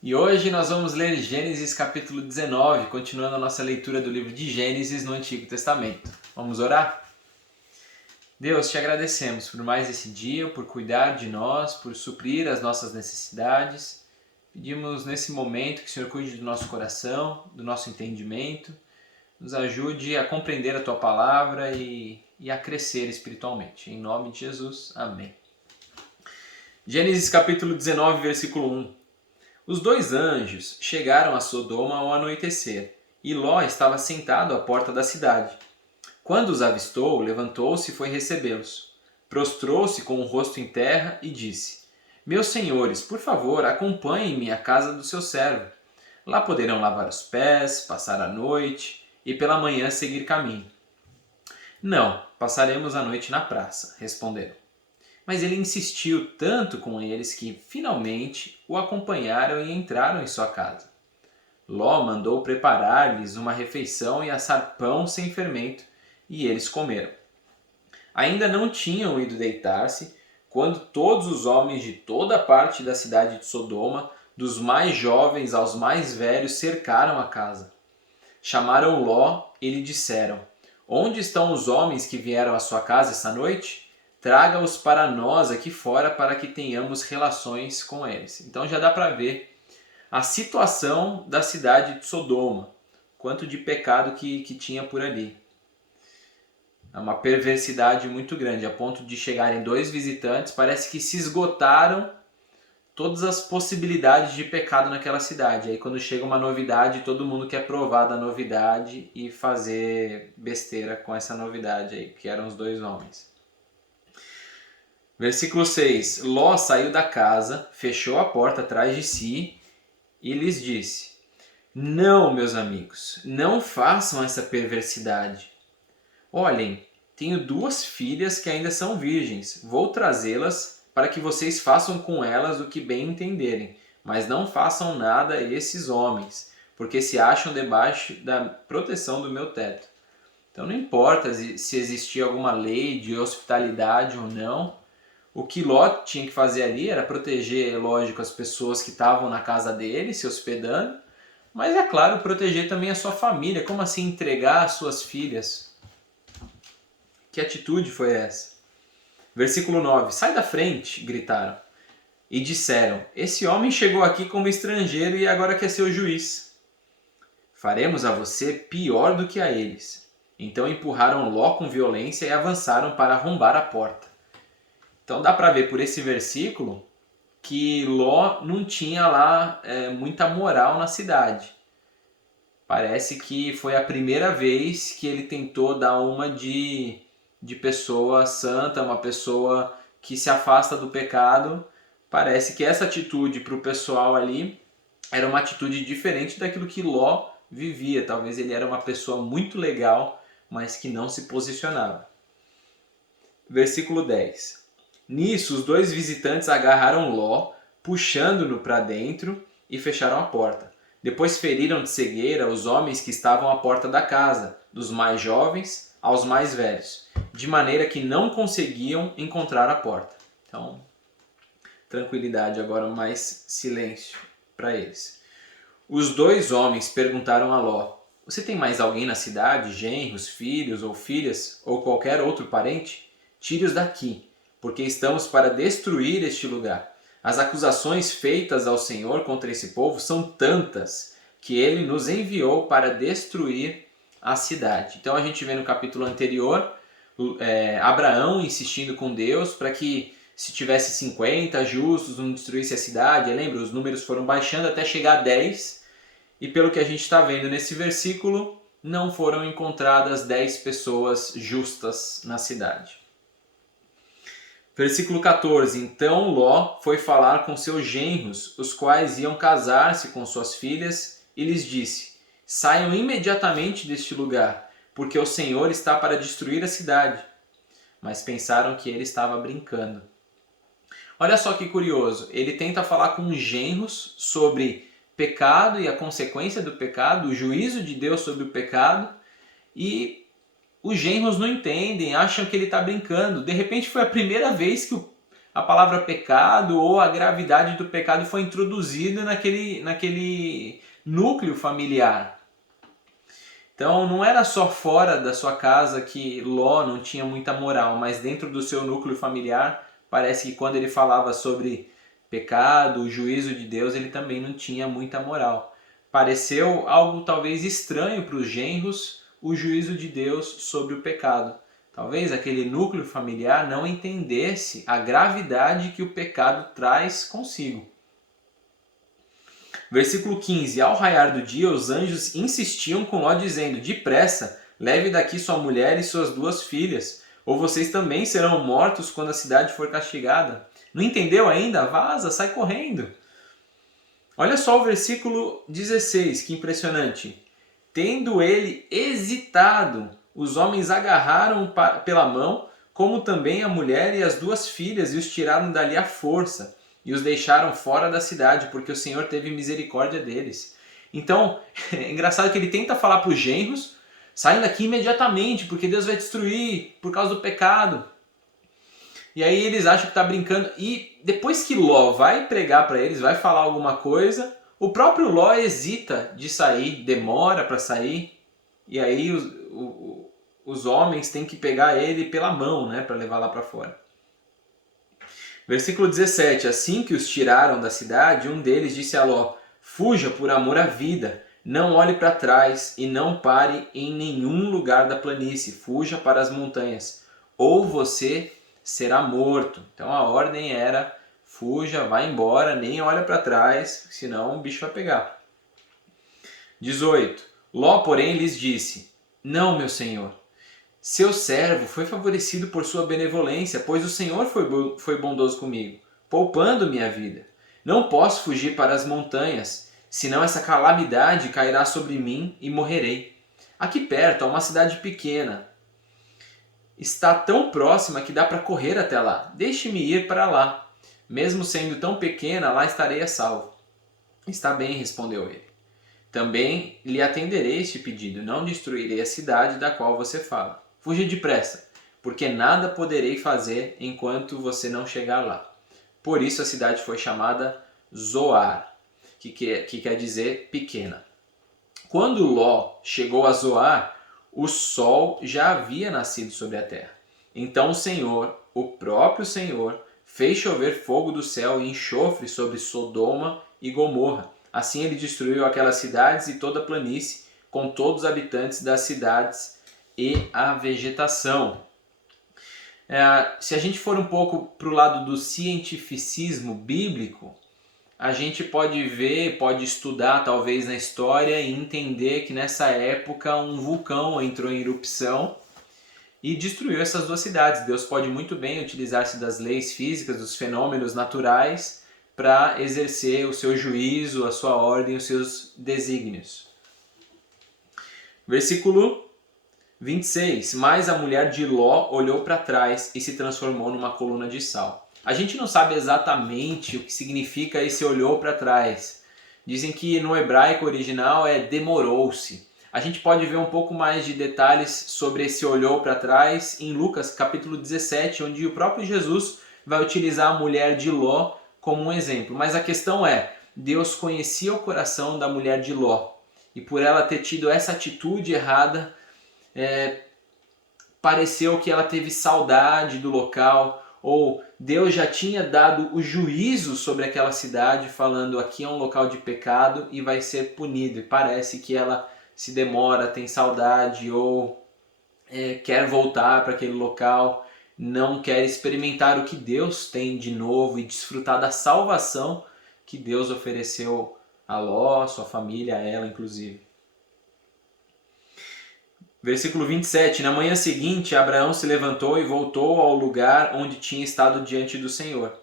E hoje nós vamos ler Gênesis capítulo 19, continuando a nossa leitura do livro de Gênesis no Antigo Testamento. Vamos orar? Deus, te agradecemos por mais esse dia, por cuidar de nós, por suprir as nossas necessidades. Pedimos nesse momento que o Senhor cuide do nosso coração, do nosso entendimento, nos ajude a compreender a Tua Palavra e a crescer espiritualmente. Em nome de Jesus, amém. Gênesis capítulo 19, versículo 1. Os dois anjos chegaram a Sodoma ao anoitecer, e Ló estava sentado à porta da cidade. Quando os avistou, levantou-se e foi recebê-los. Prostrou-se com o rosto em terra e disse: Meus senhores, por favor, acompanhem-me à casa do seu servo. Lá poderão lavar os pés, passar a noite e pela manhã seguir caminho. Não, passaremos a noite na praça, responderam. Mas ele insistiu tanto com eles que, finalmente, o acompanharam e entraram em sua casa. Ló mandou preparar-lhes uma refeição e assar pão sem fermento, e eles comeram. Ainda não tinham ido deitar-se, quando todos os homens de toda a parte da cidade de Sodoma, dos mais jovens aos mais velhos, cercaram a casa. Chamaram Ló e lhe disseram: Onde estão os homens que vieram à sua casa esta noite? Traga-os para nós aqui fora para que tenhamos relações com eles. Então já dá para ver a situação da cidade de Sodoma, quanto de pecado que tinha por ali. É uma perversidade muito grande, a ponto de chegarem dois visitantes, parece que se esgotaram todas as possibilidades de pecado naquela cidade. Aí quando chega uma novidade, todo mundo quer provar da novidade e fazer besteira com essa novidade aí, que eram os dois homens. Versículo 6. Ló saiu da casa, fechou a porta atrás de si e lhes disse: Não, meus amigos, não façam essa perversidade. Olhem, tenho duas filhas que ainda são virgens. Vou trazê-las para que vocês façam com elas o que bem entenderem, mas não façam nada a esses homens, porque se acham debaixo da proteção do meu teto. Então não importa se existia alguma lei de hospitalidade ou não. O que Ló tinha que fazer ali era proteger, lógico, as pessoas que estavam na casa dele, se hospedando, mas é claro, proteger também a sua família. Como assim entregar as suas filhas? Que atitude foi essa? Versículo 9. Sai da frente, gritaram. E disseram: Esse homem chegou aqui como estrangeiro e agora quer ser o juiz. Faremos a você pior do que a eles. Então empurraram Ló com violência e avançaram para arrombar a porta. Então dá para ver por esse versículo que Ló não tinha lá muita moral na cidade. Parece que foi a primeira vez que ele tentou dar uma de pessoa santa, uma pessoa que se afasta do pecado. Parece que essa atitude para o pessoal ali era uma atitude diferente daquilo que Ló vivia. Talvez ele era uma pessoa muito legal, mas que não se posicionava. Versículo 10. Nisso, os dois visitantes agarraram Ló, puxando-no para dentro e fecharam a porta. Depois feriram de cegueira os homens que estavam à porta da casa, dos mais jovens aos mais velhos, de maneira que não conseguiam encontrar a porta. Então, tranquilidade, agora mais silêncio para eles. Os dois homens perguntaram a Ló: Você tem mais alguém na cidade, genros, filhos ou filhas, ou qualquer outro parente? Tire-os daqui, porque estamos para destruir este lugar. As acusações feitas ao Senhor contra esse povo são tantas que ele nos enviou para destruir a cidade. Então a gente vê no capítulo anterior Abraão insistindo com Deus para que se tivesse 50 justos não destruísse a cidade. Lembra? Os números foram baixando até chegar a 10 e pelo que a gente está vendo nesse versículo, não foram encontradas 10 pessoas justas na cidade. Versículo 14. Então Ló foi falar com seus genros, os quais iam casar-se com suas filhas, e lhes disse: Saiam imediatamente deste lugar, porque o Senhor está para destruir a cidade. Mas pensaram que ele estava brincando. Olha só que curioso, ele tenta falar com os genros sobre pecado e a consequência do pecado, o juízo de Deus sobre o pecado, e os genros não entendem, acham que ele está brincando. De repente foi a primeira vez que a palavra pecado ou a gravidade do pecado foi introduzida naquele núcleo familiar. Então não era só fora da sua casa que Ló não tinha muita moral, mas dentro do seu núcleo familiar, parece que quando ele falava sobre pecado, o juízo de Deus, ele também não tinha muita moral. Pareceu algo talvez estranho para os genros o juízo de Deus sobre o pecado. Talvez aquele núcleo familiar não entendesse a gravidade que o pecado traz consigo. Versículo 15. Ao raiar do dia, os anjos insistiam com Ló, dizendo: depressa, leve daqui sua mulher e suas 2 filhas, ou vocês também serão mortos quando a cidade for castigada. Não entendeu ainda? Vaza, sai correndo. Olha só o versículo 16, que impressionante. Tendo ele hesitado, os homens agarraram pela mão, como também a mulher e as 2 filhas, e os tiraram dali à força, e os deixaram fora da cidade, porque o Senhor teve misericórdia deles. Então, é engraçado que ele tenta falar para os genros, saiam daqui imediatamente, porque Deus vai destruir por causa do pecado. E aí eles acham que está brincando. E depois que Ló vai pregar para eles, vai falar alguma coisa, o próprio Ló hesita de sair, demora para sair. E aí os homens têm que pegar ele pela mão, né, para levar lá para fora. Versículo 17. Assim que os tiraram da cidade, um deles disse a Ló: fuja por amor à vida, não olhe para trás e não pare em nenhum lugar da planície, fuja para as montanhas, ou você será morto. Então a ordem era: fuja, vá embora, nem olha para trás, senão o bicho vai pegar. 18. Ló, porém, lhes disse: não, meu senhor, seu servo foi favorecido por sua benevolência, pois o Senhor foi bondoso comigo, poupando minha vida. Não posso fugir para as montanhas, senão essa calamidade cairá sobre mim e morrerei. Aqui perto há uma cidade pequena. Está tão próxima que dá para correr até lá. Deixe-me ir para lá. Mesmo sendo tão pequena, lá estarei a salvo. Está bem, respondeu ele. Também lhe atenderei este pedido, não destruirei a cidade da qual você fala. Fuja depressa, porque nada poderei fazer enquanto você não chegar lá. Por isso a cidade foi chamada Zoar, que quer dizer pequena. Quando Ló chegou a Zoar, o sol já havia nascido sobre a terra. Então o Senhor, o próprio Senhor, fez chover fogo do céu e enxofre sobre Sodoma e Gomorra. Assim ele destruiu aquelas cidades e toda a planície, com todos os habitantes das cidades e a vegetação. Se a gente for um pouco para o lado do cientificismo bíblico, a gente pode ver, pode estudar talvez na história e entender que nessa época um vulcão entrou em erupção e destruiu essas 2 cidades. Deus pode muito bem utilizar-se das leis físicas, dos fenômenos naturais, para exercer o seu juízo, a sua ordem, os seus desígnios. Versículo 26. Mas a mulher de Ló olhou para trás e se transformou numa coluna de sal. A gente não sabe exatamente o que significa esse olhou para trás. Dizem que no hebraico original é demorou-se. A gente pode ver um pouco mais de detalhes sobre esse olhou para trás em Lucas capítulo 17, onde o próprio Jesus vai utilizar a mulher de Ló como um exemplo. Mas a questão é, Deus conhecia o coração da mulher de Ló. E por ela ter tido essa atitude errada, pareceu que ela teve saudade do local, ou Deus já tinha dado o juízo sobre aquela cidade, falando: aqui é um local de pecado e vai ser punido. E parece que ela se demora, tem saudade, ou quer voltar para aquele local, não quer experimentar o que Deus tem de novo e desfrutar da salvação que Deus ofereceu a Ló, sua família, a ela inclusive. Versículo 27. Na manhã seguinte, Abraão se levantou e voltou ao lugar onde tinha estado diante do Senhor.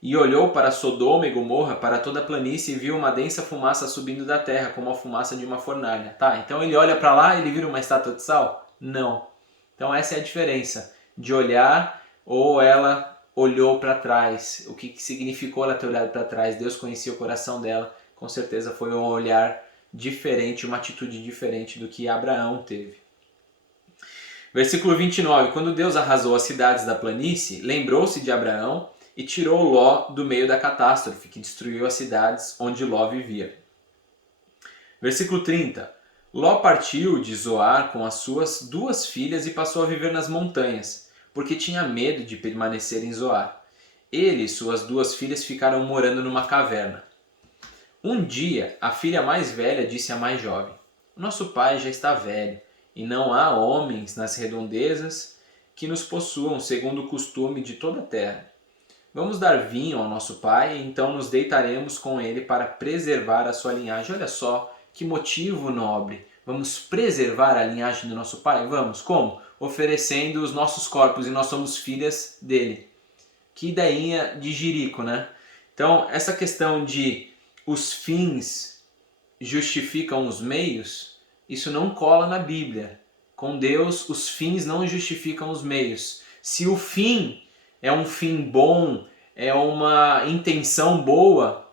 E olhou para Sodoma e Gomorra, para toda a planície, e viu uma densa fumaça subindo da terra, como a fumaça de uma fornalha. Tá, então ele olha para lá e ele vira uma estátua de sal? Não. Então essa é a diferença de olhar, ou ela olhou para trás. O que significou ela ter olhado para trás? Deus conhecia o coração dela. Com certeza foi um olhar diferente, uma atitude diferente do que Abraão teve. Versículo 29. Quando Deus arrasou as cidades da planície, lembrou-se de Abraão e tirou Ló do meio da catástrofe, que destruiu as cidades onde Ló vivia. Versículo 30. Ló partiu de Zoar com as suas 2 filhas e passou a viver nas montanhas, porque tinha medo de permanecer em Zoar. Ele e suas 2 filhas ficaram morando numa caverna. Um dia, a filha mais velha disse à mais jovem: Nosso pai já está velho, e não há homens nas redondezas que nos possuam segundo o costume de toda a terra. Vamos dar vinho ao nosso pai e então nos deitaremos com ele para preservar a sua linhagem. Olha só que motivo nobre. Vamos preservar a linhagem do nosso pai? Vamos. Como? Oferecendo os nossos corpos, e nós somos filhas dele. Que ideinha de jirico, né? Então, essa questão de os fins justificam os meios, isso não cola na Bíblia. Com Deus, os fins não justificam os meios. Se o fim é um fim bom, é uma intenção boa,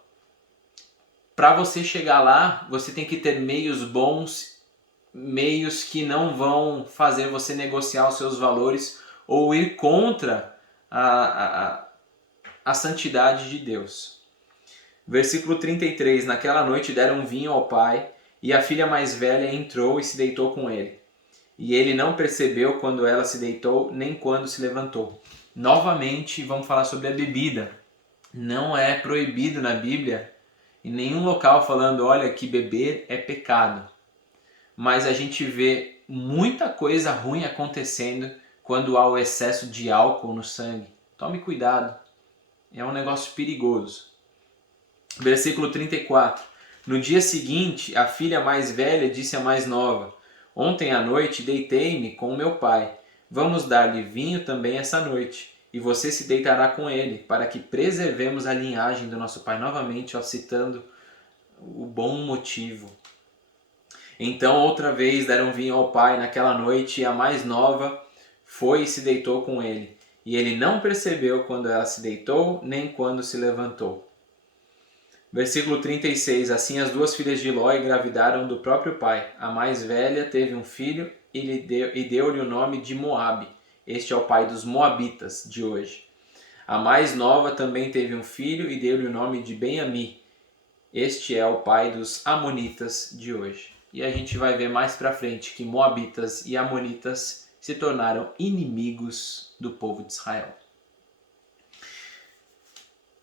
para você chegar lá, você tem que ter meios bons, meios que não vão fazer você negociar os seus valores ou ir contra a santidade de Deus. Versículo 33. Naquela noite deram vinho ao pai, e a filha mais velha entrou e se deitou com ele. E ele não percebeu quando ela se deitou, nem quando se levantou. Novamente, vamos falar sobre a bebida. Não é proibido na Bíblia, em nenhum local falando, olha, que beber é pecado. Mas a gente vê muita coisa ruim acontecendo quando há o excesso de álcool no sangue. Tome cuidado, é um negócio perigoso. Versículo 34. No dia seguinte, a filha mais velha disse à mais nova: Ontem à noite deitei-me com meu pai. Vamos dar-lhe vinho também essa noite, e você se deitará com ele, para que preservemos a linhagem do nosso pai. Novamente, citando o bom motivo. Então, outra vez deram vinho ao pai naquela noite, e a mais nova foi e se deitou com ele. E ele não percebeu quando ela se deitou, nem quando se levantou. Versículo 36. Assim as 2 filhas de Ló engravidaram do próprio pai. A mais velha teve um filho e deu-lhe o nome de Moabe. Este é o pai dos Moabitas de hoje. A mais nova também teve um filho e deu-lhe o nome de Ben-Ami. Este é o pai dos Amonitas de hoje. E a gente vai ver mais pra frente que Moabitas e Amonitas se tornaram inimigos do povo de Israel.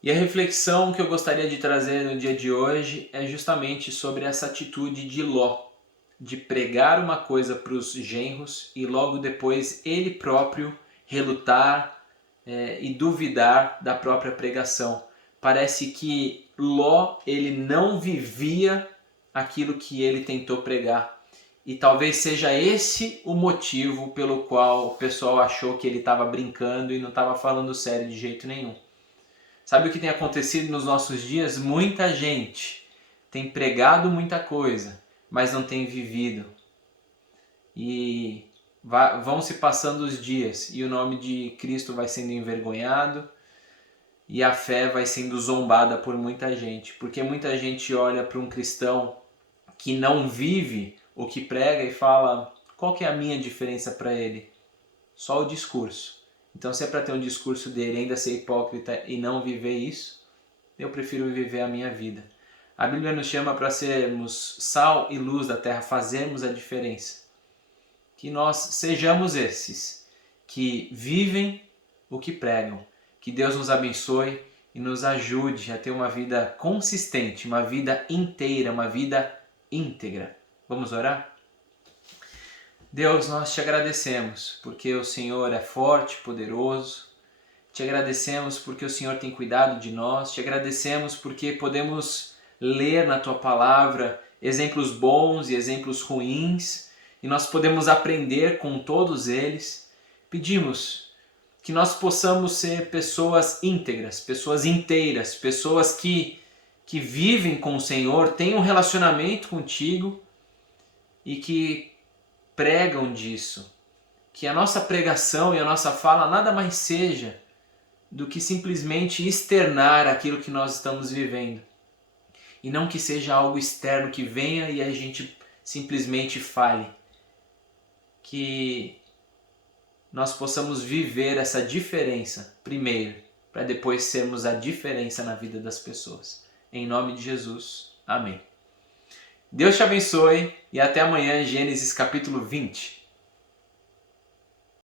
E a reflexão que eu gostaria de trazer no dia de hoje é justamente sobre essa atitude de Ló, de pregar uma coisa para os genros e logo depois ele próprio relutar e duvidar da própria pregação. Parece que Ló ele não vivia aquilo que ele tentou pregar. E talvez seja esse o motivo pelo qual o pessoal achou que ele estava brincando e não estava falando sério de jeito nenhum. Sabe o que tem acontecido nos nossos dias? Muita gente tem pregado muita coisa, mas não tem vivido. E vão se passando os dias e o nome de Cristo vai sendo envergonhado e a fé vai sendo zombada por muita gente. Porque muita gente olha para um cristão que não vive o que prega e fala: qual que é a minha diferença para ele? Só o discurso. Então, se é para ter um discurso dele ainda ser hipócrita e não viver isso, eu prefiro viver a minha vida. A Bíblia nos chama para sermos sal e luz da terra, fazermos a diferença. Que nós sejamos esses que vivem o que pregam. Que Deus nos abençoe e nos ajude a ter uma vida consistente, uma vida inteira, uma vida íntegra. Vamos orar? Deus, nós te agradecemos porque o Senhor é forte, poderoso. Te agradecemos porque o Senhor tem cuidado de nós. Te agradecemos porque podemos ler na Tua Palavra exemplos bons e exemplos ruins e nós podemos aprender com todos eles. Pedimos que nós possamos ser pessoas íntegras, pessoas inteiras, pessoas que vivem com o Senhor, têm um relacionamento contigo e que pregam disso, que a nossa pregação e a nossa fala nada mais seja do que simplesmente externar aquilo que nós estamos vivendo e não que seja algo externo que venha e a gente simplesmente fale. Que nós possamos viver essa diferença, primeiro, para depois sermos a diferença na vida das pessoas. Em nome de Jesus, amém. Deus te abençoe e até amanhã, Gênesis capítulo 20.